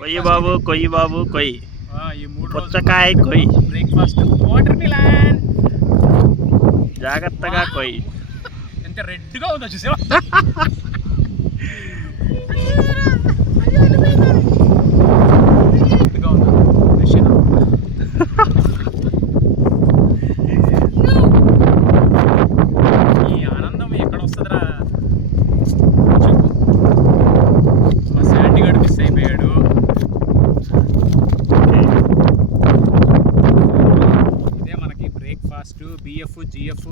కొయ్యి బాబు కొయ్యి బాబు కొయ్యి. ఈ 3 పుచ్చకాయ కొయ్యి. Breakfast watermelon. జాగ్రత్తగా కొయ్యి. ఎంత రెడ్గా ఉందో చూసావా? ఈ ఆనందం ఎక్కడ వస్తుందిరా చెప్పు. మా శాండీ గడు మిస్ అయిపోయాడు. ఇదే మనకి బ్రేక్ఫాస్ట్. BF GF